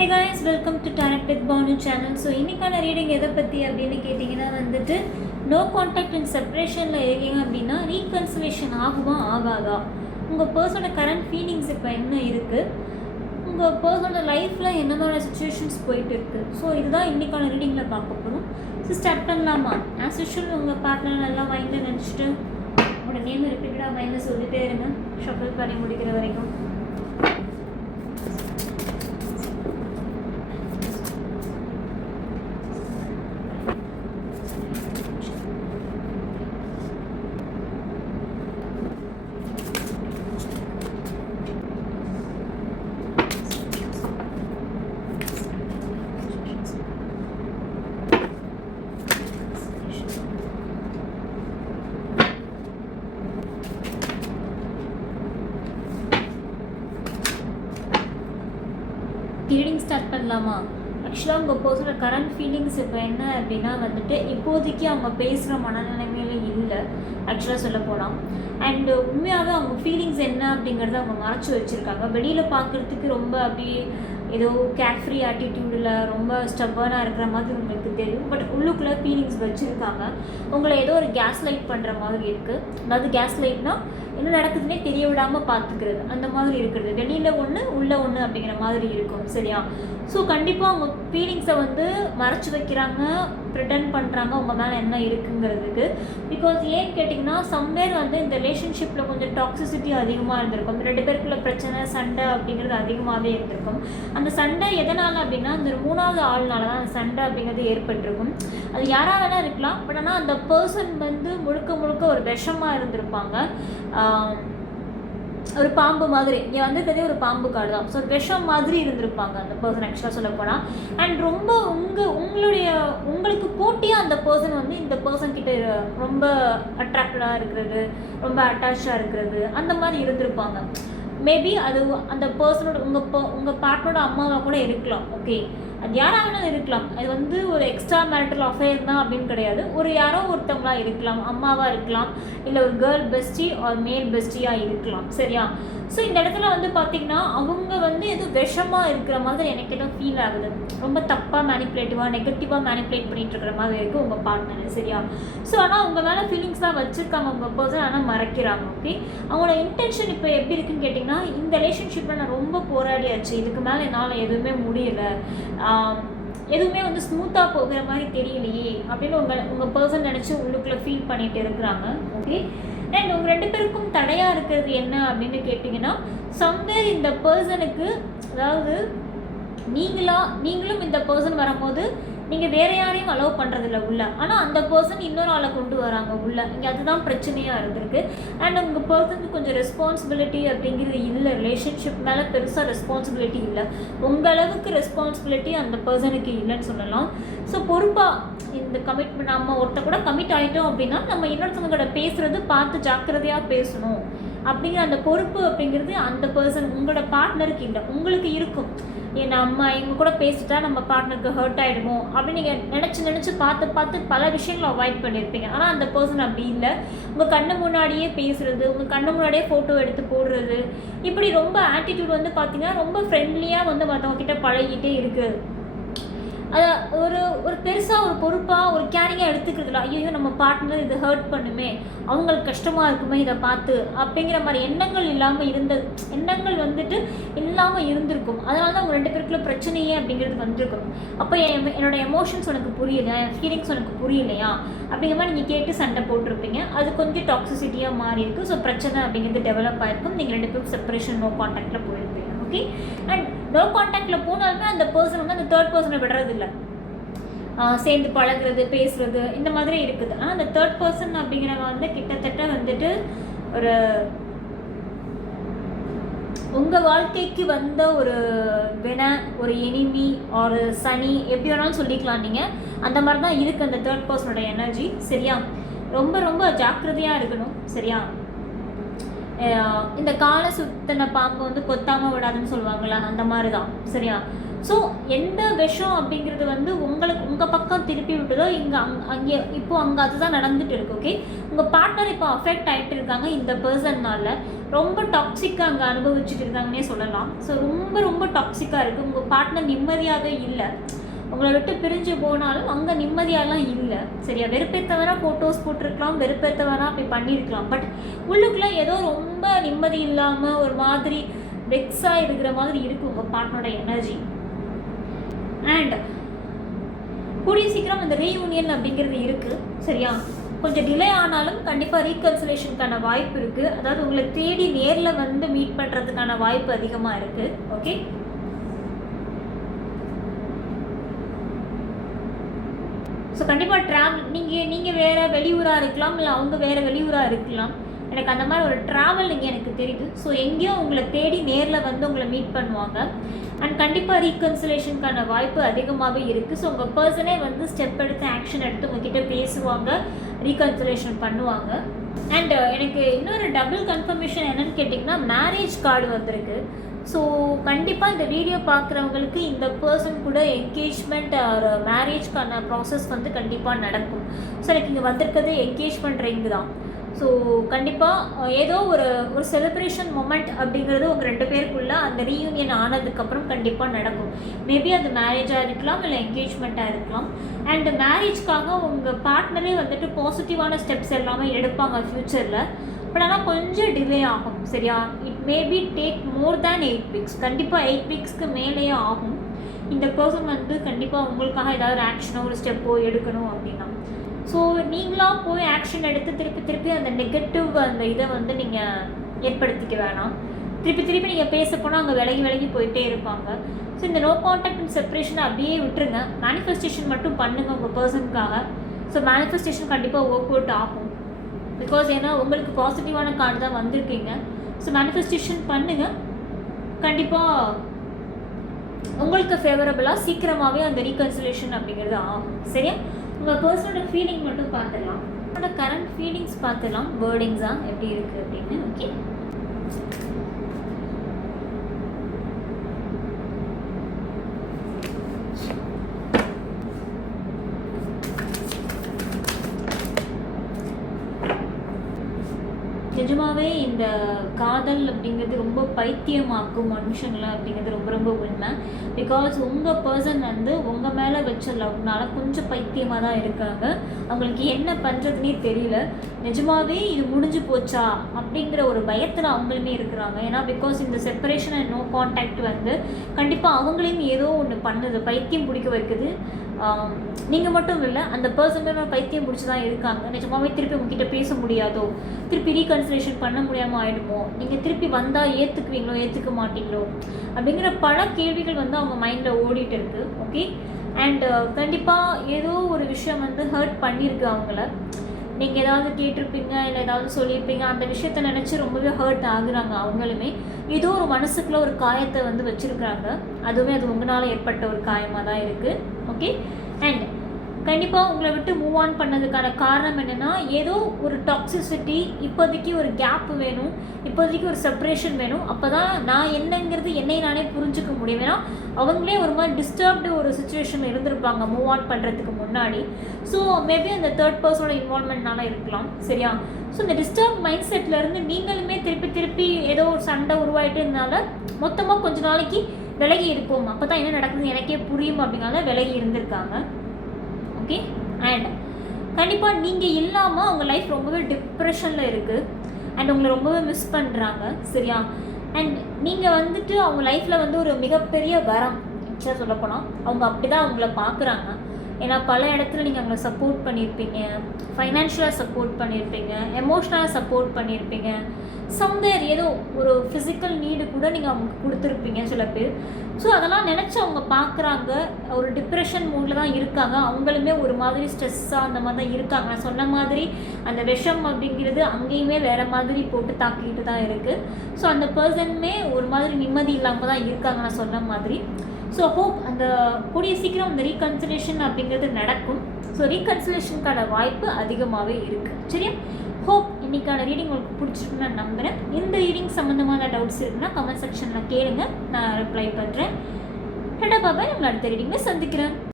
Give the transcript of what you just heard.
Hey guys, welcome to Tarot with Bonu channel. So இன்னைக்கான reading எதை பற்றி அப்படின்னு கேட்டிங்கன்னா வந்துட்டு நோ கான்டாக்ட் அண்ட் செப்பரேஷனில் இருக்கீங்க அப்படின்னா ரீகன்சிலேஷன் ஆகுமா ஆகாதா, உங்கள் பர்சனோட கரண்ட் ஃபீலிங்ஸ் இப்போ என்ன இருக்குது, உங்கள் பர்சனோட லைஃப்பில் என்ன மாதிரி சுச்சுவேஷன்ஸ் போயிட்டு இருக்குது. ஸோ இதுதான் இன்றைக்கான ரீடிங்கில் பார்க்க போகிறோம். ஸோ ஸ்டார்ட் பண்ணலாமா? ஆஸ் யூஷுவல் உங்கள் பார்ட்னர் நல்லா மைண்டில் நினச்சிட்டு உங்களோட நேம் ரிப்பீட்டடாக மைண்டில் சொல்லிகிட்டே இருங்க ஷஃபிள் பண்ணி முடிக்கிற வரைக்கும். ரீடிங் ஸ்டார்ட் பண்ணலாமா? ஆக்சுவலாக உங்கள் பர்சனோட கரண்ட் ஃபீலிங்ஸ் இப்போ என்ன அப்படின்னா வந்துட்டு இப்போதைக்கு அவங்க பேசுகிற மனநிலைமையில இல்லை ஆக்சுவலாக சொல்ல போனால். அண்டு உண்மையாகவே அவங்க ஃபீலிங்ஸ் என்ன அப்படிங்கிறத அவங்க மறைச்சி வச்சுருக்காங்க. வெளியில் பார்க்குறதுக்கு ரொம்ப அப்படி ஏதோ கேர்ஃப்ரீ ஆட்டிடியூடில் ரொம்ப ஸ்டப்பர்னாக இருக்கிற மாதிரி உங்களுக்கு தெரியும். பட் உள்ளுக்குள்ளே ஃபீலிங்ஸ் வச்சுருக்காங்க. உங்களை ஏதோ ஒரு கேஸ் லைட் பண்ணுற மாதிரி இருக்குது. அதாவது கேஸ் லைட்னால் என்ன நடக்குதுன்னே தெரிய விடாமல் பார்த்துக்கிறது, அந்த மாதிரி இருக்கிறது. வெளியில் ஒன்று உள்ளே ஒன்று அப்படிங்கிற மாதிரி இருக்கும். சரியா? ஸோ கண்டிப்பாக அவங்க ஃபீலிங்ஸை வந்து மறைச்சி வைக்கிறாங்க, ப்ரிட்டன் பண்ணுறாங்க உங்கள் மேலே என்ன இருக்குங்கிறதுக்கு. பிகாஸ் ஏன்னு கேட்டிங்கன்னா சம்வேர் வந்து இந்த ரிலேஷன்ஷிப்பில் கொஞ்சம் டாக்ஸிசிட்டி அதிகமாக இருந்திருக்கும். ரெண்டு பேருக்குள்ள பிரச்சனை சண்டை அப்படிங்கிறது அதிகமாகவே இருந்திருக்கும். அந்த சண்டை எதனால் அப்படின்னா அந்த மூணாவது ஆள்னால தான் அந்த சண்டை அப்படிங்கிறது ஏற்பட்டிருக்கும். அது யாராக வேணால் இருக்கலாம். பட் ஆனால் அந்த பர்சன் வந்து முழுக்க முழுக்க ஒரு விஷமாக இருந்திருப்பாங்க. ஒரு பாம்பு மாதிரி இங்கே வந்துருக்கதே ஒரு பாம்பு காடு தான். ஸோ விஷம் மாதிரி இருந்திருப்பாங்க அந்த பர்சன் ஆக்சுவலாக சொல்ல போனால். அண்ட் ரொம்ப உங்களுக்கு போட்டியாக அந்த பர்சன் வந்து இந்த பர்சன் கிட்ட ரொம்ப அட்ராக்டடாக இருக்கிறது, ரொம்ப அட்டாச்சாக இருக்கிறது, அந்த மாதிரி இருந்திருப்பாங்க. மேபி அது அந்த பர்சனோட உங்கள் பார்ட்னரோட அம்மாவாக கூட இருக்கலாம். ஓகே, அது யாராக வேணாலும் இருக்கலாம். அது வந்து ஒரு எக்ஸ்ட்ரா மேரிட்டல் அஃபேர் தான் அப்படின்னு கிடையாது. ஒரு யாரோ ஒருத்தவங்களா இருக்கலாம், அம்மாவாக இருக்கலாம், இல்லை ஒரு கேர்ள் பெஸ்டி ஒரு மேல் பெஸ்டியாக இருக்கலாம். சரியா? ஸோ இந்த இடத்துல வந்து பார்த்திங்கன்னா அவங்க வந்து எதுவும் விஷமாக இருக்கிற மாதிரி எனக்கு எதுவும் ஃபீல் ஆகுது. ரொம்ப தப்பாக மேனிப்புலேட்டிவாக நெகட்டிவாக மேனிப்புலேட் பண்ணிகிட்டு இருக்கிற மாதிரி இருக்குது உங்கள் பார்ட்னர். சரியா? ஸோ ஆனால் உங்கள் மேலே ஃபீலிங்ஸ் தான் வச்சுருக்காங்க உங்கள் பர்சன், ஆனால் மறைக்கிறாங்க. ஓகே, அவங்களோட இன்டென்ஷன் இப்போ எப்படி இருக்குன்னு கேட்டிங்கன்னா இந்த ரிலேஷன்ஷிப்பில் நான் ரொம்ப போராடியாச்சு, இதுக்கு மேலே என்னால் எதுவுமே முடியலை, எதுவுமே வந்து ஸ்மூத்தாக போகிற மாதிரி தெரியலையே அப்படின்னு உங்கள் பர்சன் நினச்சி உள்ளுக்குள்ளே ஃபீல் பண்ணிகிட்டு இருக்கிறாங்க. ஓகே, அண்ட் உங்கள் ரெண்டு பேருக்கும் தடையாக இருக்கிறது என்ன அப்படின்னு கேட்டிங்கன்னா சம்வேர் இந்த பர்சனுக்கு, அதாவது நீங்களும் இந்த பர்சன் வரும்போது நீங்கள் வேறு யாரையும் அலோவ் பண்ணுறதில்ல உள்ள, ஆனால் அந்த பர்சன் இன்னொரு ஆளை கொண்டு வராங்க உள்ள. இங்கே அதுதான் பிரச்சனையாக இருந்திருக்கு. அண்ட் உங்கள் பர்சனுக்கு கொஞ்சம் ரெஸ்பான்சிபிலிட்டி அப்படிங்கிறது இல்லை, ரிலேஷன்ஷிப் மேலே பெருசாக ரெஸ்பான்சிபிலிட்டி இல்லை, உங்கள் அளவுக்கு ரெஸ்பான்சிபிலிட்டி அந்த பர்சனுக்கு இல்லைன்னு சொல்லலாம். ஸோ பொறுப்பாக இந்த கமிட்மெண்ட் நம்ம ஒருத்த கூட கமிட் ஆகிட்டோம் அப்படின்னா நம்ம இன்னொருத்தவங்க கூட பேசுகிறது பார்த்து ஜாக்கிரதையாக பேசணும் அப்படிங்கிற அந்த பொறுப்பு அப்படிங்கிறது அந்த பர்சன் உங்களோட பார்ட்னருக்கு இல்லை, உங்களுக்கு இருக்கும். நம்ம இவங்க கூட பேசிட்டா நம்ம பார்ட்னருக்கு ஹர்ட் ஆகிடுமோ அப்படின்னு நீங்கள் நினச்சி பார்த்து பல விஷயங்களை அவாய்ட் பண்ணியிருப்பீங்க. ஆனால் அந்த பர்சன் அப்படி இல்லை. உங்கள் கண்ணு முன்னாடியே பேசுகிறது, உங்கள் கண்ணு முன்னாடியே ஃபோட்டோ எடுத்து போடுறது, இப்படி ரொம்ப ஆட்டிடியூட் வந்து பார்த்திங்கன்னா ரொம்ப ஃப்ரெண்ட்லியாக வந்து மற்றவங்க கிட்ட பழகிட்டே இருக்குது. அதை ஒரு பெருசாக ஒரு பொறுப்பாக ஒரு கேரிங்காக எடுத்துக்கிறதுல ஐயோ நம்ம பார்ட்னர் இது ஹர்ட் பண்ணுமே, அவங்களுக்கு கஷ்டமாக இருக்குமே இதை பார்த்து அப்படிங்கிற மாதிரி எண்ணங்கள் வந்துட்டு இல்லாமல் இருந்திருக்கும். அதனால தான் உங்கள் ரெண்டு பேருக்குள்ள பிரச்சனையே அப்படிங்கிறது வந்திருக்கும். அப்போ என்னோட எமோஷன்ஸ் உனக்கு புரியல, என் ஃபீலிங்ஸ் உனக்கு புரியலையா அப்படிங்கிற மாதிரி நீங்கள் கேட்டு சண்டை போட்டிருப்பீங்க. அது கொஞ்சம் டாக்ஸிசிட்டியாக மாறி இருக்குது. ஸோ பிரச்சனை அப்படிங்கிறது டெவலப் ஆகிருக்கும். நீங்கள் ரெண்டு பேரும் செப்பரேஷன் நோ கான்டாக்டில் போயிருப்பீங்க. ஓகே, அண்ட் நோ கான்டாக்டில் போனாலுமே அந்த பர்சன் வந்து அந்த தேர்ட் பர்சனை விடுறதில்லை, சேர்ந்து பழகிறது பேசுகிறது இந்த மாதிரி இருக்குது. ஆனால் அந்த தேர்ட் பர்சன் அப்படிங்கிறவங்க வந்து கிட்டத்தட்ட வந்துட்டு ஒரு உங்கள் வாழ்க்கைக்கு வந்த ஒரு ஒரு எனிமி ஒரு சனி எப்படி வேணாலும் சொல்லிக்கலாம் நீங்கள். அந்த மாதிரி தான் இருக்குது அந்த தேர்ட் பர்சனோட எனர்ஜி. சரியா? ரொம்ப ரொம்ப ஜாக்கிரதையாக இருக்கணும். சரியா? இந்த காலை சுத்தின பாம்பு வந்து கொத்தாமல் விடாதுன்னு சொல்லுவாங்களா, அந்த மாதிரி தான். சரியா? ஸோ எந்த விஷம் அப்படிங்கிறது வந்து உங்கள் பக்கம் திருப்பி விட்டதோ அங்கே இப்போது அங்கே அதுதான் நடந்துட்டு இருக்கு. ஓகே, உங்கள் பார்ட்னர் இப்போ அஃபெக்ட் ஆகிட்டு இருக்காங்க இந்த பர்சன்னால். ரொம்ப டாக்ஸிக்காக அங்கே அனுபவிச்சுட்டு இருக்காங்கன்னே சொல்லலாம். ஸோ ரொம்ப ரொம்ப டாக்ஸிக்காக இருக்குது. உங்கள் பார்ட்னர் நிம்மதியாக இல்லை. உங்களை விட்டு பிரிஞ்சு போனாலும் அங்கே நிம்மதியாலாம் இல்லை. சரியா, வெறுப்பேற்றவனா ஃபோட்டோஸ் போட்டிருக்கலாம், வெறுப்பேற்றவனா அப்படி பண்ணியிருக்கலாம். பட் உள்ளுக்குள்ளே ஏதோ ரொம்ப நிம்மதி இல்லாமல் ஒரு மாதிரி வெக்ஸாக இருக்கிற மாதிரி இருக்குது உங்கள் பார்ட்னரோட எனர்ஜி. அண்ட் கூடிய சீக்கிரம் அந்த ரீயூனியன் அப்படிங்கிறது இருக்குது. சரியா, கொஞ்சம் டிலே ஆனாலும் கண்டிப்பாக ரீகன்சிலேஷனுக்கான வாய்ப்பு இருக்குது. அதாவது உங்களை தேடி நேரில் வந்து மீட் பண்ணுறதுக்கான வாய்ப்பு அதிகமாக இருக்குது. ஓகே, ஸோ கண்டிப்பாக நீங்கள் வேறு வெளியூராக இருக்கலாம், இல்லை அவங்க வேறு வெளியூராக இருக்கலாம். எனக்கு அந்த மாதிரி ஒரு ட்ராவல் இங்கே எனக்கு தெரியுது. ஸோ எங்கேயோ உங்களை தேடி நேரில் வந்து உங்களை மீட் பண்ணுவாங்க. அண்ட் கண்டிப்பாக ரீகன்சிலேஷனுக்கான வாய்ப்பு அதிகமாகவே இருக்குது. ஸோ உங்கள் பர்சனே வந்து ஸ்டெப் எடுத்து ஆக்ஷன் எடுத்து உங்ககிட்ட பேசுவாங்க, ரீகன்சிலேஷன் பண்ணுவாங்க. அண்ட் எனக்கு இன்னொரு டபுள் கன்ஃபர்மேஷன் என்னென்னு கேட்டிங்கன்னா, மேரேஜ் கார்டு வந்திருக்கு. ஸோ கண்டிப்பாக இந்த வீடியோ பார்க்குறவங்களுக்கு இந்த பர்சன் கூட என்கேஜ்மெண்ட் ஒரு மேரேஜ்க்கான ப்ராசஸ் வந்து கண்டிப்பாக நடக்கும். ஸோ எனக்கு இங்கே வந்திருக்கிறது என்கேஜ்மெண்ட் ரிங் தான். ஸோ கண்டிப்பாக ஏதோ ஒரு செலிப்ரேஷன் மொமெண்ட் அப்படிங்கிறது உங்கள் 2 பேருக்குள்ளே அந்த ரீயூனியன் ஆனதுக்கப்புறம் கண்டிப்பாக நடக்கும். மேபி அது மேரேஜாக இருக்கலாம், இல்லை என்கேஜ்மெண்ட்டாக இருக்கலாம். அண்ட் மேரேஜ்க்காக உங்கள் பார்ட்னரே வந்துட்டு பாசிட்டிவான ஸ்டெப்ஸ் எல்லாமே எடுப்பாங்க ஃப்யூச்சரில். பட் ஆனால் கொஞ்சம் டிலே ஆகும். சரியா, it maybe take more than 8 weeks. கண்டிப்பாக 8 வீக்ஸ்க்கு மேலேயே ஆகும். இந்த பர்சன் வந்து கண்டிப்பாக உங்களுக்காக ஏதாவது ஆக்ஷனோ ஒரு ஸ்டெப்போ எடுக்கணும் அப்படின்னா. ஸோ நீங்களாக போய் ஆக்ஷன் எடுத்து திருப்பி அந்த நெகட்டிவ் அந்த இதை வந்து நீங்கள் ஏற்படுத்திக்க வேணாம். திருப்பி நீங்கள் பேச போனால் அங்கே விலகி போயிட்டே இருப்பாங்க. ஸோ இந்த நோ கான்டாக்ட் அண்ட் செப்பரேஷனை அப்படியே விட்டுருங்க. மேனிஃபெஸ்டேஷன் மட்டும் பண்ணுங்கள் உங்கள் பர்சனுக்காக. ஸோ மேனிஃபெஸ்டேஷன் கண்டிப்பாக ஒர்க் அவுட் ஆகும். பிகாஸ் ஏன்னா உங்களுக்கு பாசிட்டிவான கார்டு தான் வந்திருக்கீங்க. ஸோ மேனிஃபெஸ்டேஷன் பண்ணுங்கள், கண்டிப்பாக உங்களுக்கு ஃபேவரபுளாக சீக்கிரமாகவே அந்த ரீகன்சிலேஷன் அப்படிங்கிறது ஆகும். சரியா, உங்கள் பர்சனோட ஃபீலிங் மட்டும் பார்த்துடலாம். உங்களோட கரண்ட் ஃபீலிங்ஸ் பார்த்துடலாம், வேர்டிங்ஸாக எப்படி இருக்குது அப்படின்னு. ஓகே, நிஜமாகவே இந்த காதல் அப்படிங்கிறது ரொம்ப பைத்தியமாக்கும் மனுஷங்களை அப்படிங்கிறது ரொம்ப ரொம்ப உண்மை. பிகாஸ் உங்கள் பர்சன் வந்து உங்கள் மேலே வச்ச லவ்னால கொஞ்சம் பைத்தியமாக தான் இருக்காங்க. அவங்களுக்கு என்ன பண்ணுறதுனே தெரியல. நிஜமாகவே இது முடிஞ்சு போச்சா அப்படிங்கிற ஒரு பயத்தில் அவங்களுமே இருக்கிறாங்க. ஏன்னா பிகாஸ் இந்த செப்பரேஷன் அண்ட் நோ கான்டாக்ட் வந்து கண்டிப்பாக அவங்களையும் ஏதோ ஒன்று பண்ணுது, பைத்தியம் பிடிக்க வைக்குது. நீங்கள் மட்டும் இல்லை, அந்த பர்சனோட பைத்தியம் பிடிச்சி தான் இருக்காங்க. நிஜமாவே திருப்பி உங்ககிட்ட பேச முடியாதோ, திருப்பி ரீகன்சிலேஷன் பண்ண முடியாமல் ஆகிடுமோ, நீங்கள் திருப்பி வந்தால் ஏற்றுக்குவீங்களோ ஏற்றுக்க மாட்டீங்களோ அப்படிங்கிற பல கேள்விகள் வந்து அவங்க மைண்டில் ஓடிட்டு இருக்குது. ஓகே, அண்ட் கண்டிப்பாக ஏதோ ஒரு விஷயம் வந்து ஹர்ட் பண்ணியிருக்கு அவங்கள. நீங்கள் ஏதாவது கேட்டிருப்பீங்க, இல்லை ஏதாவது சொல்லியிருப்பீங்க, அந்த விஷயத்த நினச்சி ரொம்பவே ஹர்ட் ஆகுறாங்க அவங்களுமே. ஏதோ ஒரு மனசுக்குள்ளே ஒரு காயத்தை வந்து வச்சுருக்குறாங்க. அதுவுமே அது உங்களால் ஏற்பட்ட ஒரு காயமாக தான் இருக்குது. ஓகே, அண்ட் கண்டிப்பாக உங்களை விட்டு மூவ் ஆன் பண்ணதுக்கான காரணம் என்னென்னா, ஏதோ ஒரு டாக்ஸிசிட்டி, இப்போதைக்கு ஒரு கேப் வேணும், இப்போதைக்கு ஒரு செப்பரேஷன் வேணும். அப்போ தான் நான் என்னங்கிறது என்னை நானே புரிஞ்சுக்க முடியும். ஏன்னா அவங்களே ஒரு மாதிரி டிஸ்டர்ப்டு ஒரு சுச்சுவேஷனில் இருந்திருப்பாங்க மூவ் ஆன் பண்ணுறதுக்கு முன்னாடி. ஸோ மேபி அந்த தேர்ட் பர்சனோட இன்வால்மெண்ட்னால இருக்கலாம். சரியா, ஸோ இந்த டிஸ்டர்ப் மைண்ட் செட்லேருந்து நீங்களுமே திருப்பி ஏதோ ஒரு சண்டை உருவாயிட்டு இருந்தால மொத்தமாக கொஞ்ச நாளைக்கு விலகி இருப்போம். அப்போ தான் என்ன நடக்குதுன்னு எனக்கே புரியும் அப்படிங்கிறத விலகி இருந்திருக்காங்க. ஓகே, அண்ட் கண்டிப்பாக நீங்கள் இல்லாமல் அவங்க லைஃப் ரொம்பவே டிப்ரெஷனில் இருக்குது. அண்ட் உங்களை ரொம்பவே மிஸ் பண்ணுறாங்க. சரியா, அண்ட் நீங்கள் வந்துட்டு அவங்க லைஃப்பில் வந்து ஒரு மிகப்பெரிய வரம் சொல்லப்போனால் அவங்க அப்படி தான் அவங்கள பார்க்குறாங்க. ஏன்னா பல இடத்துல நீங்கள் அவங்களை சப்போர்ட் பண்ணியிருப்பீங்க, ஃபைனான்ஷியலாக சப்போர்ட் பண்ணியிருப்பீங்க, எமோஷ்னலாக சப்போர்ட் பண்ணியிருப்பீங்க, சம்வேர் ஏதோ ஒரு ஃபிசிக்கல் நீடு கூட நீங்கள் அவங்களுக்கு கொடுத்துருப்பீங்க சில பேர். ஸோ அதெல்லாம் நினச்சி அவங்க பார்க்குறாங்க. ஒரு டிப்ரெஷன் மூடில் தான் இருக்காங்க. அவங்களுமே ஒரு மாதிரி ஸ்ட்ரெஸ்ஸாக அந்த மாதிரி தான் இருக்காங்க. நான் சொன்ன மாதிரி அந்த விஷம் அப்படிங்கிறது அங்கேயுமே வேறு மாதிரி போட்டு தாக்கிட்டு தான் இருக்குது. ஸோ அந்த பர்சனுமே ஒரு மாதிரி நிம்மதி இல்லாமல் தான் இருக்காங்க நான் சொன்ன மாதிரி. ஸோ ஹோப் அந்த கூடிய சீக்கிரம் அந்த ரீகன்சிலேஷன் அப்படிங்கிறது நடக்கும். ஸோ ரீகன்சிலேஷனுக்கான வாய்ப்பு அதிகமாகவே இருக்குது. சரியா, ஹோப் இன்றைக்கான ரீடிங் உங்களுக்கு பிடிச்சிருக்குன்னு நான் நம்புகிறேன். இந்த ரீடிங் சம்மந்தமான டவுட்ஸ் இருக்குன்னா கமெண்ட் செக்ஷனில் கேளுங்க, நான் ரிப்ளை பண்ணுறேன். டாடா பாபாய். உங்களை அடுத்த ரீடிங்கில் சந்திக்கிறேன்.